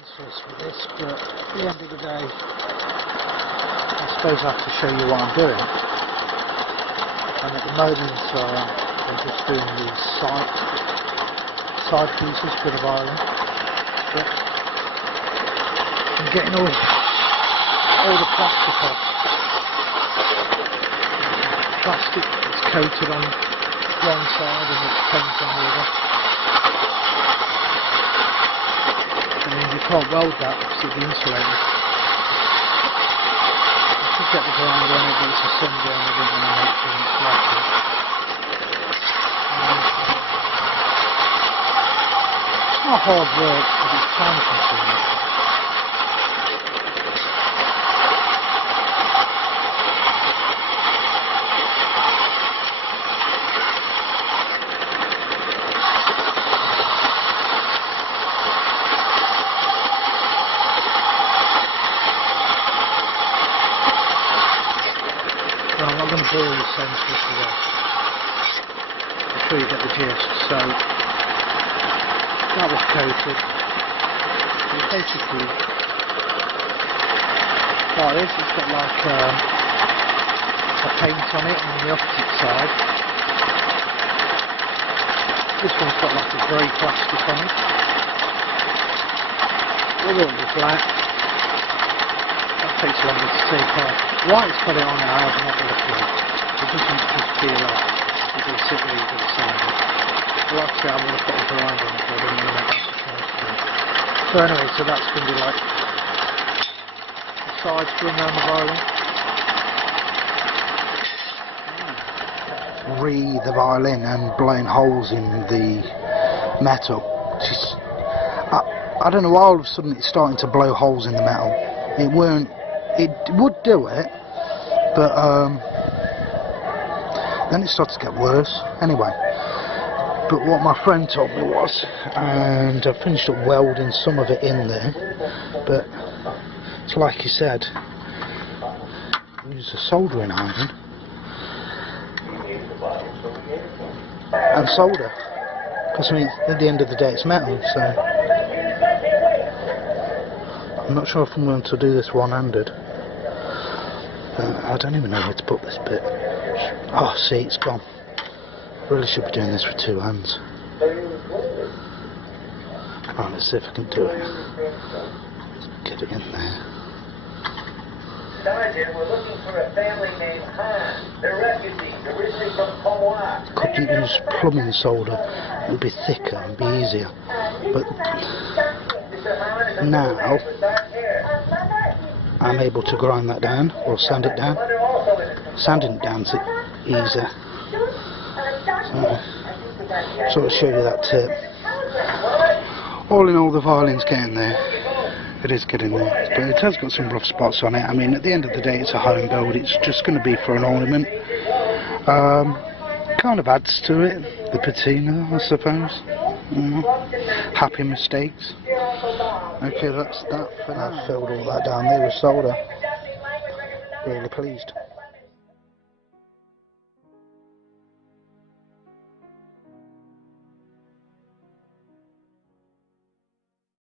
useless for this, but at the end of the day, I suppose I have to show you what I'm doing. And at the moment, I'm just doing these side pieces for the violin. But I'm getting all the plastic off. Plastic is coated on one side and it's paint on the other. I mean, you can't weld that because it'll be insulated. I could get the grinder on it, but it's a Sunday and I didn't want to make too much like it. It's not hard work, but it's time consuming. I'm not going to bore you senseless with that. I'm sure you get the gist. So that was coated. And basically, like this, it's got like a paint on it on the opposite side. This one's got like a grey plastic on it. The other one was black. That takes longer to take off. Why it's got it on now, I've not got a clue. It doesn't just peel off. You can sit there, you can sound it. But like I say, I'm going to put a grinder on it, so I don't know that. So anyway, so that's going to be like the sides going around the violin. The violin and blowing holes in the metal. Just, I don't know why all of a sudden it's starting to blow holes in the metal. It would do it, but then it started to get worse. Anyway, but what my friend told me was, and I finished up welding some of it in there, but it's like he said, use a soldering iron and solder, because I mean at the end of the day it's metal, so I'm not sure if I'm going to do this one-handed. I don't even know where to put this bit. Oh, see, it's gone. Really should be doing this with two hands. Right, let's see if I can do it. Let's get it in there. Sergeant, we're looking for a family named Han. They're refugees, originally from Pomoa. Could you use plumbing solder? It would be thicker and be easier. But now I'm able to grind that down or sand it down. Sanding it down's easier. So I'll show you that tip. All in all, the violin's getting there. It is getting there, but it has got some rough spots on it. I mean, at the end of the day, it's a home build. It's just going to be for an ornament. Kind of adds to it, the patina, I suppose. Happy mistakes. Okay, that's that for now. I filled all that down there with solder. Really pleased.